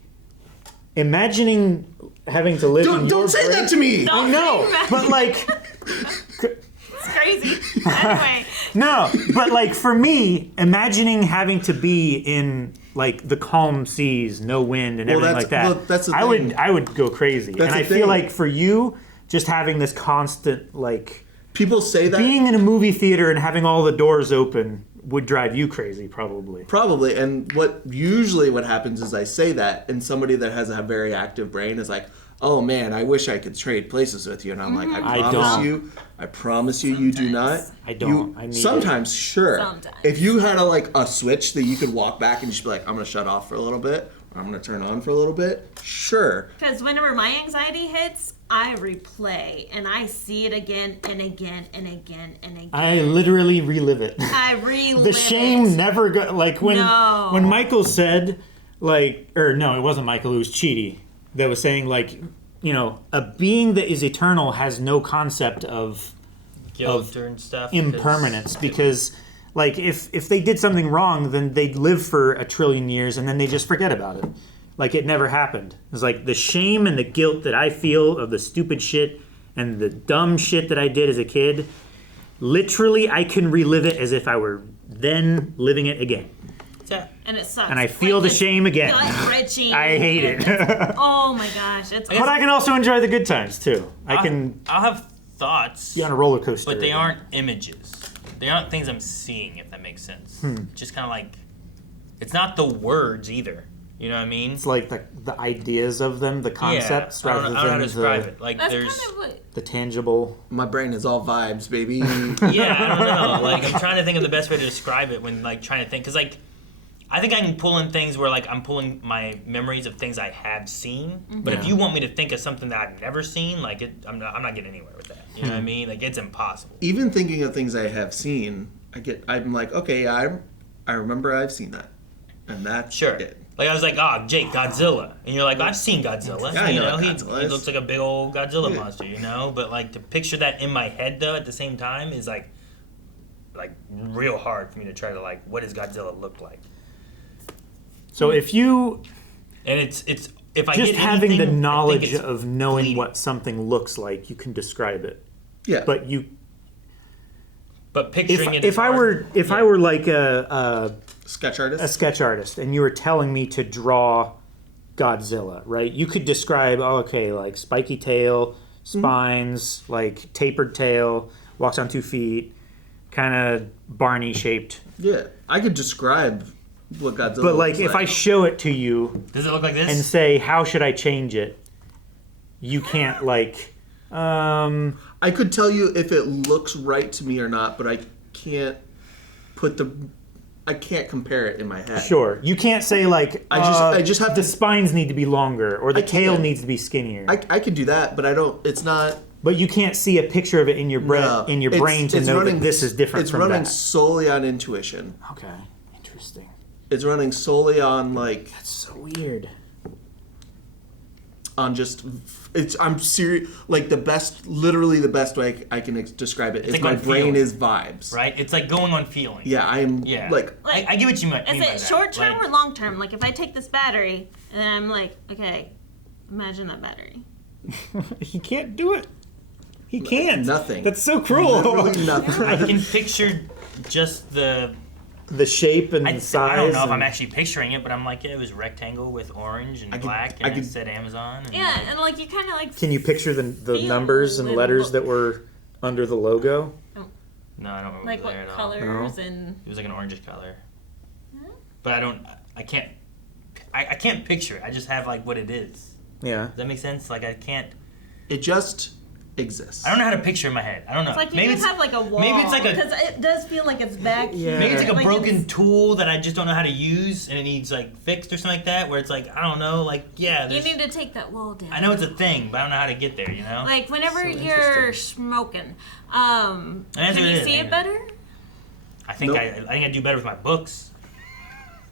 imagining having to live in your Don't say brain- that to me! I know, but like it's crazy. Anyway, no, but like for me, imagining having to be in like the calm seas, no wind, and Well, everything like that, well, that's the I thing. would go crazy. That's and the I thing. feel like for you, just having this constant like people say that being in a movie theater and having all the doors open would drive you crazy, probably. Probably, and what happens is I say that, and somebody that has a very active brain is like, "Oh man, I wish I could trade places with you," and I'm like, I don't. I promise you, you do not. I don't. I need sometimes, sure. Sometimes. If you had a switch that you could walk back and just be like, "I'm gonna shut off for a little bit," or "I'm gonna turn on for a little bit," sure. because whenever my anxiety hits, I replay and I see it again and again and again and again. I literally relive it. I relive The shame it. never go like when No. when Michael said like or no, it wasn't Michael, it was Chidi that was saying like, you know, a being that is eternal has no concept of Guilt and stuff. impermanence because like if they did something wrong then they'd live for 1 trillion years and then they just forget about it. Like it never happened. It's like the shame and the guilt that I feel of the stupid shit and the dumb shit that I did as a kid, literally I can relive it as if I were then living it again. And it sucks. And I feel the it's shame again. gut-wrenching. I hate it. Oh my gosh, it's. But I can also enjoy the good times too. I'll have thoughts. Be on a roller coaster. But they aren't images. They aren't things I'm seeing, if that makes sense. Just kind of like, it's not the words either. You know what I mean? It's like the ideas of them, the concepts, I don't rather know how to than describe it. Like That's there's, kind of what. the tangible. My brain is all vibes, baby. yeah, I don't know. Like I'm trying to think of the best way to describe it when like trying to think, because like I think I can pull in things where like I'm pulling my memories of things I have seen. But if you want me to think of something that I've never seen, like I'm not getting anywhere with that. You know what I mean? Like it's impossible. Even thinking of things I have seen, I'm like, okay, yeah, I remember I've seen that, and that's Sure. it. Like I was like, oh, Jake, Godzilla, and you're like, I've seen Godzilla. Yeah, I know what he Godzilla is. looks like a big old Godzilla monster, you know. But like to picture that in my head though, at the same time, is like real hard for me to try to like, what does Godzilla look like? So if you And it's if I just get having the anything, I think knowledge it's of knowing fleeting. what something looks like, you can describe it. Yeah. But you But picturing it. if is I hard. were like a sketch artist, sketch artist, and you were telling me to draw Godzilla, right? You could describe, like spiky tail, spines, like tapered tail, walks on 2 feet, kind of Barney shaped. Yeah, I could describe what Godzilla. But like, looks if I show it to you, does it look like this? and say, how should I change it? You can't like. I could tell you if it looks right to me or not, but I can't put the. I can't compare it in my head. Sure. You can't say like I just have the to. spines need to be longer or the I tail can't. needs to be skinnier. I can do that, but I don't. It's not. But you can't see a picture of it in your brain to know that this is different It's from running that. solely on intuition. Okay, interesting. It's running solely on like. That's so weird. On just, I'm serious. Like literally the best way I can describe it is like my on brain feeling. is vibes. Right? It's like going on feeling. Yeah, I am. Yeah. Like I get what you mean. Is by it that. short term Like, or long term? Like if I take this battery and then I'm like, okay, imagine that battery. He can't do it. He can't. Nothing. That's so cruel. Literally nothing. I can picture just the shape and the size. I don't know if and- I'm actually picturing it, but I'm like, yeah, it was rectangle with orange and black, and it said Amazon. And Yeah, and like you kind of like. Can you picture the feel numbers and it letters look- that were under the logo? No, I don't remember Like what there at all. colors and. It was like an orangish color. But I can't picture it. I just have like what it is. Yeah. Does that make sense? Like I can't. It just exists. I don't know how to picture it in my head. I don't know. It's like you maybe just have like a wall. maybe it's like a- because it does feel like it's back here. Maybe it's like a broken it's- tool that I just don't know how to use, and it needs like fixed or something like that. Where it's like I don't know, like yeah. You there's- need to take that wall down. I know it's a thing, but I don't know how to get there. You know. Like whenever So you're smoking, can Answer you is, see it yeah. better? I think I think I do better with my books.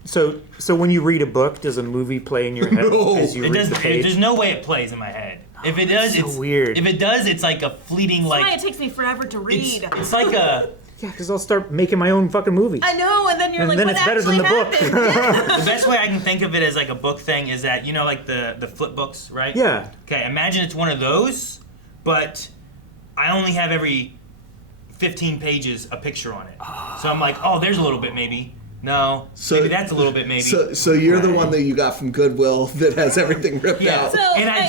So when you read a book, does a movie play in your head as you It read does. the page? There's no way it plays in my head. If it does, so it's weird. If it does, it's like a fleeting That's why like. it takes me forever to read. It's like a. Yeah, because I'll start making my own fucking movie. I know, and then you're And like, then what it's better than actually the book. happened? The best way I can think of it as like a book thing is that like the flip books, right? Yeah. Okay, imagine it's one of those, but I only have every 15 pages a picture on it. So I'm like, oh, there's a little bit maybe. No, maybe that's a little bit maybe. So you're the one that you got from Goodwill that has everything ripped Yeah, out. and I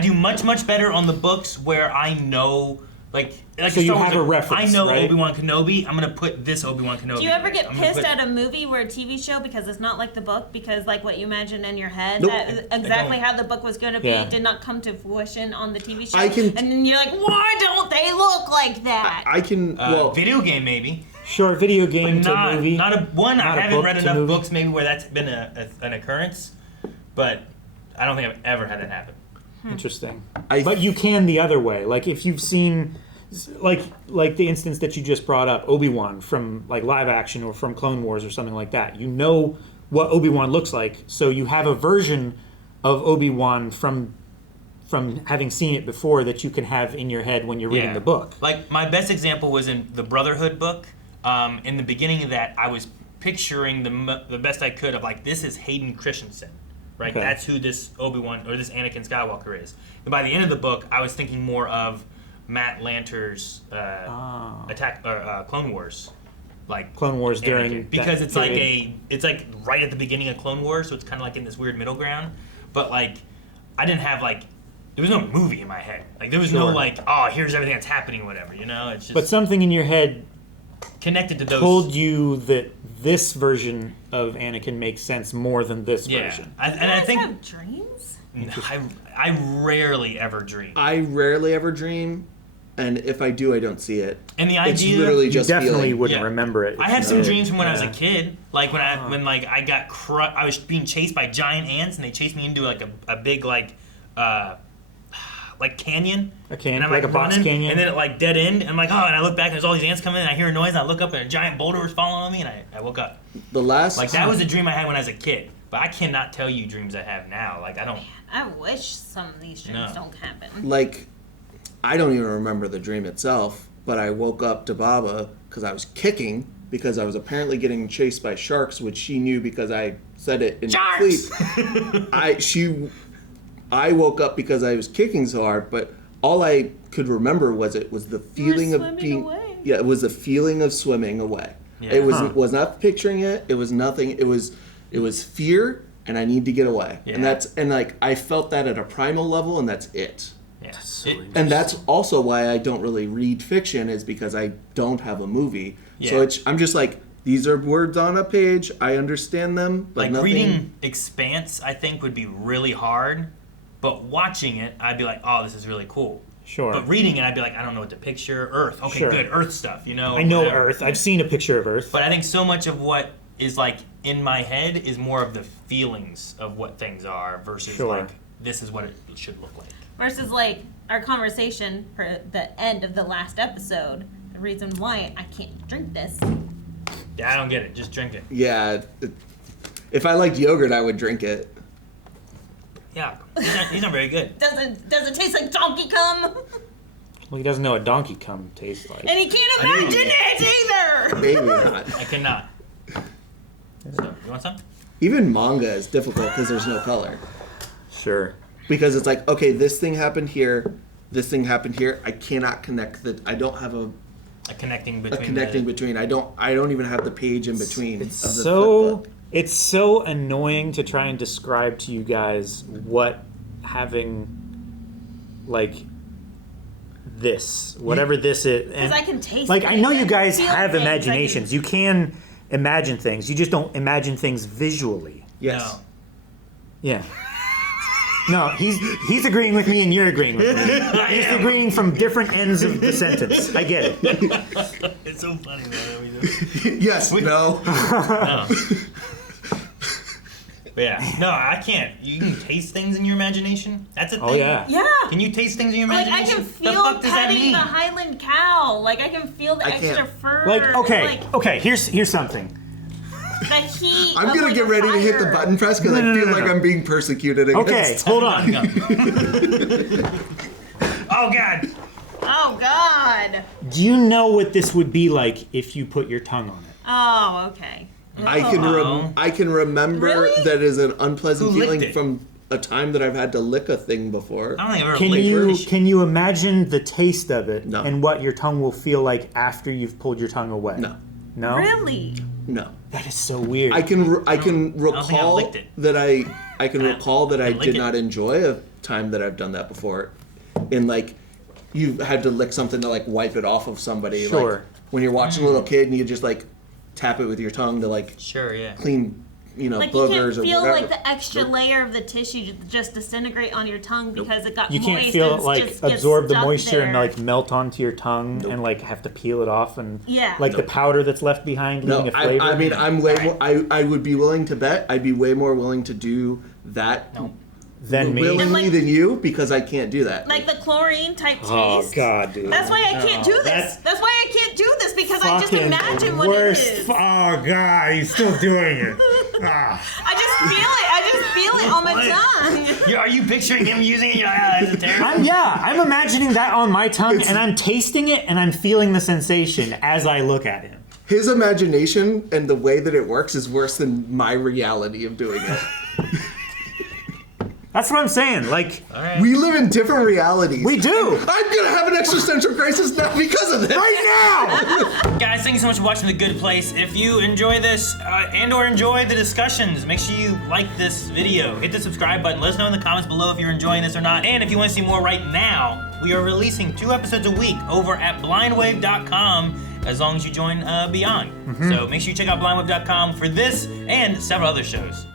do much better on the books where I know like So you Star Wars, have a reference, I know right? Obi-Wan Kenobi. I'm gonna put this Obi-Wan Kenobi. Do you ever in it. get I'm gonna pissed put- at a movie or a TV show because it's not like the book? Because like what you imagine in your head, Nope. that exactly how the book was going to be Yeah. did not come to fruition on the TV show. I can- and then you're like, why don't they look like that? I can. Well, video game maybe. Short video game to Not, movie. not a one. Not I a haven't book read to enough movie. books maybe where that's been an occurrence, but I don't think I've ever had that happen. Interesting. But you can the other way. Like if you've seen, like the instance that you just brought up, Obi-Wan from like live action or from Clone Wars or something like that. You know what Obi-Wan looks like, so you have a version of Obi-Wan from having seen it before that you can have in your head when you're reading the book. Like my best example was in the Brotherhood book. In the beginning of that, I was picturing the best I could of like this is Hayden Christensen, right? Okay. That's who this Obi-Wan or this Anakin Skywalker is. And by the end of the book, I was thinking more of Matt Lanter's Clone Wars, like Clone Wars during Anakin. Because that it's like period. it's like right at the beginning of Clone Wars, so it's kind of like in this weird middle ground. But like, I didn't have like. There was no movie in my head. Like there was no Sure. like, oh, here's everything that's happening, whatever. You know, it's just But something in your head connected to those. told you that this version of Anakin makes sense more than this version. I think have dreams? I rarely ever dream. I rarely ever dream, and if I do, I don't see it. And the it's idea literally You just definitely feeling. wouldn't remember it. if I have you some did. dreams from when I was a Yeah. kid, like when I got I was being chased by giant ants, and they chased me into like a big like canyon. A canyon, and I'm like a box running, canyon? and then it like dead end. And I'm like, oh, and I look back, and there's all these ants coming, and I hear a noise, and I look up, and a giant boulder was falling on me, and I woke up. The last Like that was a dream I had when I was a kid, but I cannot tell you dreams I have now. Like I don't. I wish some of these dreams don't happen. like, I don't even remember the dream itself, but I woke up to Baba because I was kicking because I was apparently getting chased by sharks, which she knew because I said it in my sleep. I woke up because I was kicking so hard, but all I could remember was it was the feeling of being away. it was the feeling of swimming away. Yeah. It was not picturing it. It was nothing. It was fear, and I need to get away. Yeah. And like I felt that at a primal level, and that's it. Yeah. And that's also why I don't really read fiction, is because I don't have a movie. So Yeah. I'm just like, these are words on a page. I understand them, but Like nothing. reading Expanse, I think would be really hard, but watching it, I'd be like, oh, this is really cool. Sure. But reading it, I'd be like, I don't know what to picture. Earth. Okay, Sure. good. Earth stuff, you know? I know whatever. Earth. I've seen a picture of Earth. But I think so much of what is like in my head is more of the feelings of what things are versus Sure. like, this is what it should look like. Versus like our conversation for the end of the last episode, the reason why I can't drink this. Yeah, I don't get it. Just drink it. Yeah. If I liked yogurt, I would drink it. Yeah, these aren't very good. Does it taste like donkey cum? Well, he doesn't know what donkey cum tastes like. And he can't imagine it either. Maybe not. I cannot. So, you want some? Even manga is difficult because there's no color. Sure. Because it's like, okay, this thing happened here, this thing happened here. I cannot connect the. I don't have a connecting between. I don't even have the page in between. It's of the so flip book. it's so annoying to try and describe to you guys what having like this, whatever this is. Because I can taste like it. I know I you can guys feel have things. imaginations. You can imagine things. You just don't imagine things visually. Yes. No. Yeah. No, he's agreeing with me and you're agreeing with me. He's agreeing from different ends of the sentence. I get it. It's so funny though that we do. Yes. No. No. But yeah, no, I can't. You can taste things in your imagination. That's a thing. Oh yeah. Yeah. Can you taste things in your Like imagination? I can the feel fuck does that petting mean? the Highland cow. Like I can feel the I extra can't. fur. Like okay, here's something. The heat. I'm of, gonna like, get a ready to hit the fire. button press because I feel like I'm being persecuted against. Okay, hold on. Oh god. Oh God. Do you know what this would be like if you put your tongue on it? Oh, okay. I can remember Really? that is an unpleasant Who licked feeling it? from a time that I've had to lick a thing before. I don't think I've ever Can licked you fish. can you imagine the taste of it No. and what your tongue will feel like after you've pulled your tongue away? No. No? Really? No. That is so weird. I can think I recall licked it. that I can recall that I lick did it. not enjoy a time that I've done that before. In like you've had to lick something to like wipe it off of somebody. Sure. Like when you're watching a little kid and you just like tap it with your tongue to like Sure, yeah. clean, Like you boogers can't or feel whatever. like the extra layer of the tissue just disintegrate on your tongue because it got you moist. can't feel and it like just gets absorb the stuck moisture and there. like melt onto your tongue and like have to peel it off and Yeah. like the powder that's left behind No, leaving a flavor. I mean I'm way more. I would be willing to bet. I'd be way more willing to do that Than me. willingly And, like- than you because I can't do that. Like the chlorine type taste. Oh god, dude. That's why I can't do this. That's That's why I can't do this because I just fucking imagine the what worst. it is. Oh god, he's still doing it. Ah. I just feel it on my tongue. Yeah, are you picturing him using it? You're like, ah, this is terrible. I'm imagining that on my tongue and I'm tasting it and I'm feeling the sensation as I look at him. His imagination and the way that it works is worse than my reality of doing it. That's what I'm saying. Like, We live in different realities. we do. I'm gonna have an existential crisis now because of this. Right now! Guys, thank you so much for watching The Good Place. If you enjoy this and or enjoy the discussions, make sure you like this video. Hit the subscribe button. Let us know in the comments below if you're enjoying this or not. And if you want to see more right now, we are releasing 2 episodes a week over at blindwave.com as long as you join Beyond. So make sure you check out blindwave.com for this and several other shows.